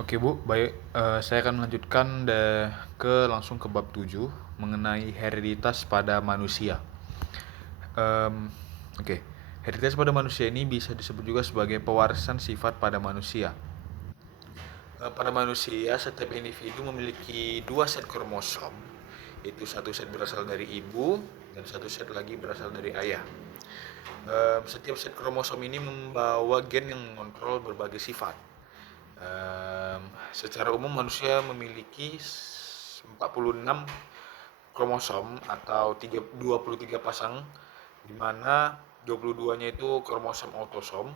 Oke Bu, baik. Saya akan melanjutkan langsung ke bab 7 mengenai hereditas pada manusia. Em, oke, hereditas pada manusia ini bisa disebut juga sebagai pewarisan sifat pada manusia. Pada manusia, setiap individu memiliki dua set kromosom, yaitu satu set berasal dari ibu dan satu set lagi berasal dari ayah. Setiap set kromosom ini membawa gen yang mengontrol berbagai sifat. Secara umum manusia memiliki 46 kromosom atau 23 pasang, di mana 22-nya itu kromosom autosom,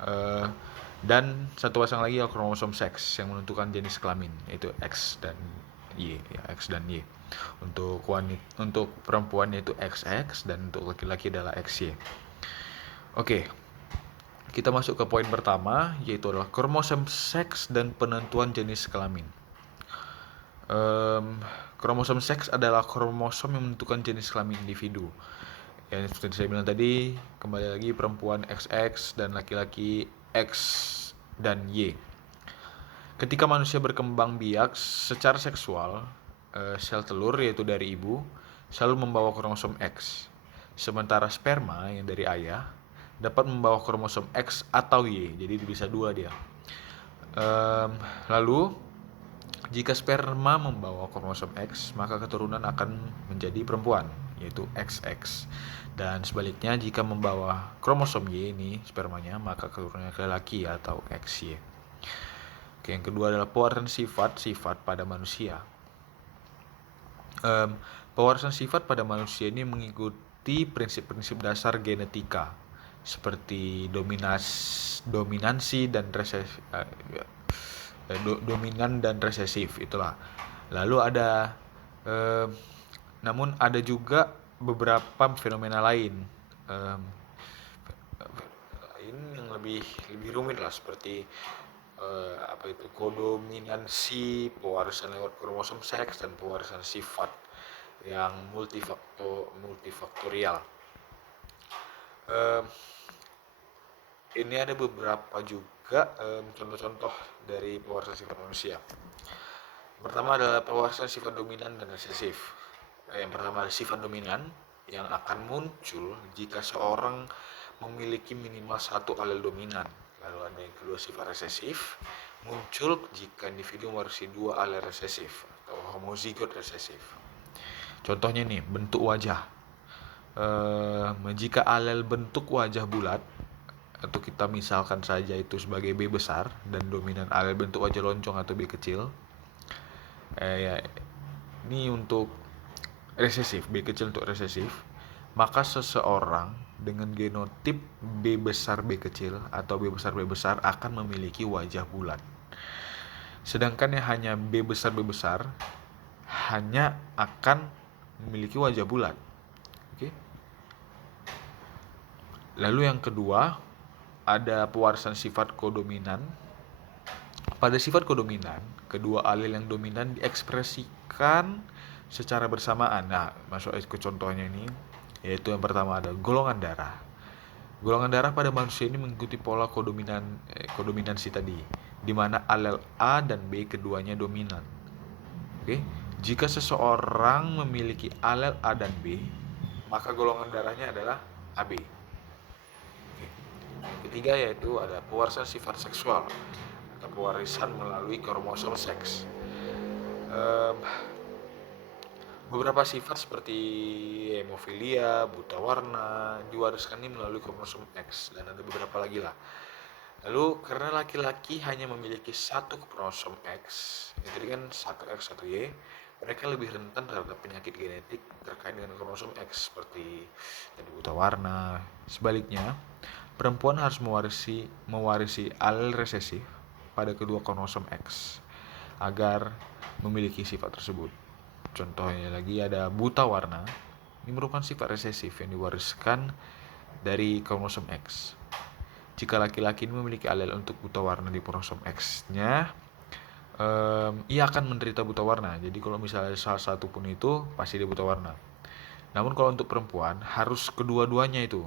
eh, dan satu pasang lagi adalah kromosom seks yang menentukan jenis kelamin, yaitu X dan Y, ya, X dan Y. Untuk perempuan yaitu XX dan untuk laki-laki adalah XY. Oke, kita masuk ke poin pertama, yaitu adalah kromosom seks dan penentuan jenis kelamin. Kromosom seks adalah kromosom yang menentukan jenis kelamin individu. Yang seperti saya bilang tadi, kembali lagi perempuan XX dan laki-laki X dan Y. Ketika manusia berkembang biak secara seksual, sel telur yaitu dari ibu selalu membawa kromosom X. Sementara sperma yang dari ayah dapat membawa kromosom X atau Y, jadi bisa dua dia. Lalu jika sperma membawa kromosom X, maka keturunan akan menjadi perempuan, yaitu XX. Dan sebaliknya, jika membawa kromosom Y ini spermanya, maka keturunannya laki-laki atau XY. Oke, yang kedua adalah pewarisan sifat-sifat pada manusia. Pewarisan sifat pada manusia ini mengikuti prinsip-prinsip dasar genetika, seperti dominansi dan dominan dan resesif, itulah. Lalu ada eh, namun ada juga beberapa fenomena lain yang lebih rumit lah, seperti kodominansi, pewarisan lewat kromosom seks, dan pewarisan sifat yang multifaktorial. Eh, ini ada beberapa juga contoh-contoh dari pewarisan sifat manusia. Pertama adalah pewarisan sifat dominan dan resesif. Yang pertama adalah sifat dominan yang akan muncul jika seorang memiliki minimal satu alel dominan. Lalu ada yang kedua sifat resesif, muncul jika individu mewarisi dua alel resesif atau homozigot resesif. Contohnya nih, bentuk wajah. Jika alel bentuk wajah bulat, atau kita misalkan saja itu sebagai B besar, dan dominan alel bentuk wajah loncong atau B kecil, ya, ini untuk resesif, B kecil untuk resesif, maka seseorang dengan genotip B besar B kecil atau B besar B besar akan memiliki wajah bulat. Sedangkan yang hanya B besar hanya akan memiliki wajah bulat. Oke. Lalu yang kedua ada pewarisan sifat kodominan. Pada sifat kodominan, kedua alel yang dominan diekspresikan secara bersamaan. Nah, masuk ke contohnya ini, yaitu yang pertama ada golongan darah. Golongan darah pada manusia ini mengikuti pola kodominansi tadi, di mana alel A dan B keduanya dominan. Oke, jika seseorang memiliki alel A dan B, maka golongan darahnya adalah AB. Oke. Yang ketiga yaitu ada pewarisan sifat seksual atau pewarisan melalui kromosom seks. Beberapa sifat seperti hemofilia, buta warna diwariskan ini melalui kromosom X, dan ada beberapa lagi lah. Lalu karena laki-laki hanya memiliki satu kromosom X, jadi kan satu X satu Y, mereka lebih rentan terhadap penyakit genetik terkait dengan kromosom X seperti tadi buta warna. Sebaliknya, perempuan harus mewarisi alel resesif pada kedua kromosom X agar memiliki sifat tersebut. Contohnya lagi ada buta warna. Ini merupakan sifat resesif yang diwariskan dari kromosom X. Jika laki-laki ini memiliki alel untuk buta warna di kromosom X-nya, ia akan menderita buta warna. Jadi kalau misalnya salah satu pun itu, pasti dia buta warna. Namun kalau untuk perempuan, harus kedua-duanya itu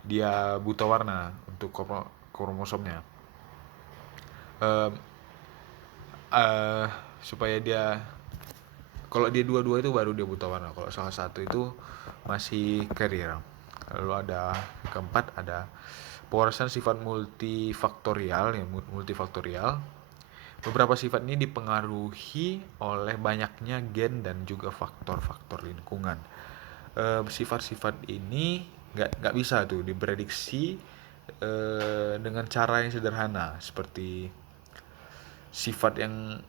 dia buta warna untuk kromosomnya. eh supaya dia, kalau dia dua-dua itu baru dia buta warna, kalau salah satu itu masih carrier. Lalu ada keempat, ada pewarasan sifat multifaktorial ya, multifaktorial. Beberapa sifat ini dipengaruhi oleh banyaknya gen dan juga faktor-faktor lingkungan. Sifat-sifat ini nggak bisa tuh diprediksi dengan cara yang sederhana, seperti sifat yang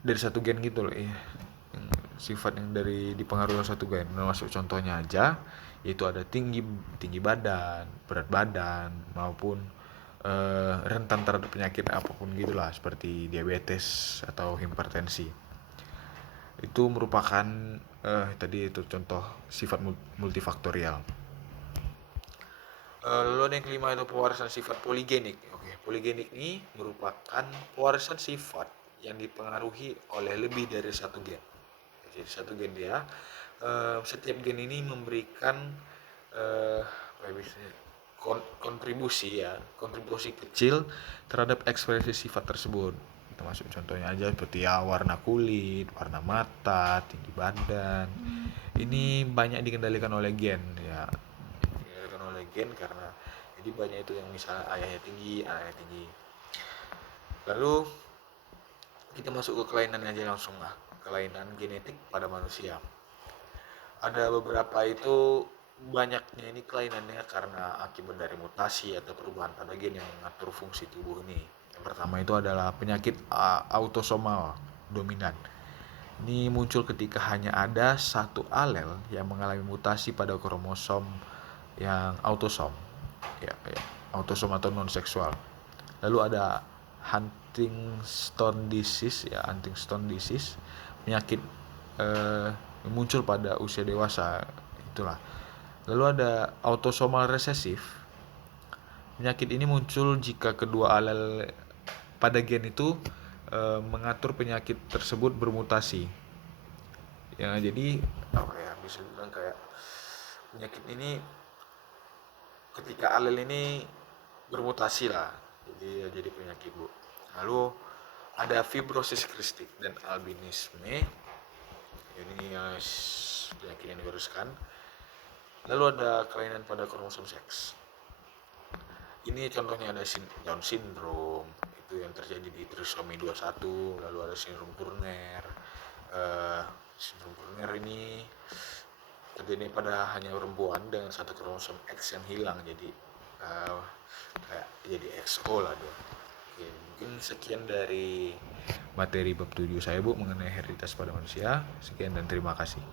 dari satu gen gitu loh, sifat yang dari dipengaruhi oleh satu gen. Masuk contohnya aja, yaitu ada tinggi tinggi badan, berat badan, maupun rentan terhadap penyakit apapun gitulah, seperti diabetes atau hipertensi. Itu merupakan tadi itu contoh sifat multifaktorial. Lalu ada yang kelima itu pewarisan sifat poligenik. Oke, poligenik ini merupakan pewarisan sifat yang dipengaruhi oleh lebih dari satu gen. Jadi satu gen dia, setiap gen ini memberikan apa ya, biasanya kontribusi kecil terhadap ekspresi sifat tersebut. Termasuk contohnya aja seperti ya warna kulit, warna mata, tinggi badan. Ini banyak dikendalikan oleh gen ya, dikendalikan oleh gen karena jadi banyak itu yang misalnya ayahnya tinggi, anaknya tinggi. Lalu kita masuk ke kelainan aja langsung lah, kelainan genetik pada manusia. Ada beberapa itu banyaknya ini kelainannya karena akibat dari mutasi atau perubahan pada gen yang mengatur fungsi tubuh ini. Yang pertama itu adalah penyakit autosomal dominan. Ini muncul ketika hanya ada satu alel yang mengalami mutasi pada kromosom yang autosom, ya, autosom atau non seksual. Lalu ada Huntington disease, penyakit muncul pada usia dewasa, itulah. Lalu ada autosomal resesif. Penyakit ini muncul jika kedua alel pada gen itu mengatur penyakit tersebut bermutasi. Ya, jadi apa ya, bisa bilang kayak penyakit ini ketika alel ini bermutasi lah, jadi penyakit, Bu. Lalu ada fibrosis kristik dan albinisme. Ini penyakit yang diwariskan. Lalu ada kelainan pada kromosom seks. Ini contohnya ada Down syndrome, itu yang terjadi di trisomi 21. Lalu ada sindrom Turner. Sindrom Turner ini terjadi pada hanya perempuan dengan satu kromosom X yang hilang, jadi kayak jadi XO lah dia. Oke, mungkin sekian dari materi bab 7 saya, Bu, mengenai hereditas pada manusia. Sekian dan terima kasih.